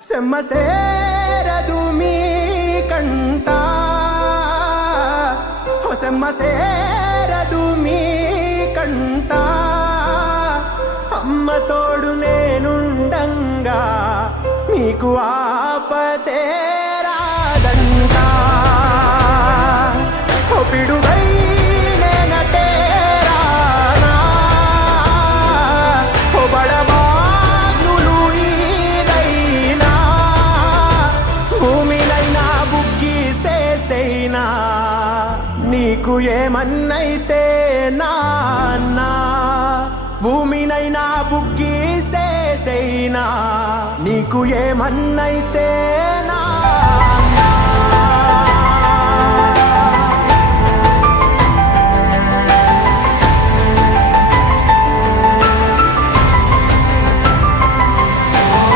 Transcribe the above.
సెమ్మ సేరదు మీ కంట సెమ్మ సేరదు మీ కంట అమ్మ తోడు నేనుండంగా మీకు ఆపతే రాదంట పిడుగై నేనటేరానా బడబాగ్నులు ఈదైనా భూమినైనా బుగ్గి సేసైనా నీకు ఏమన్నైతే నాన్న భూమినైనా బుగ్గి సేసైనా నీకు ఏమన్నైతే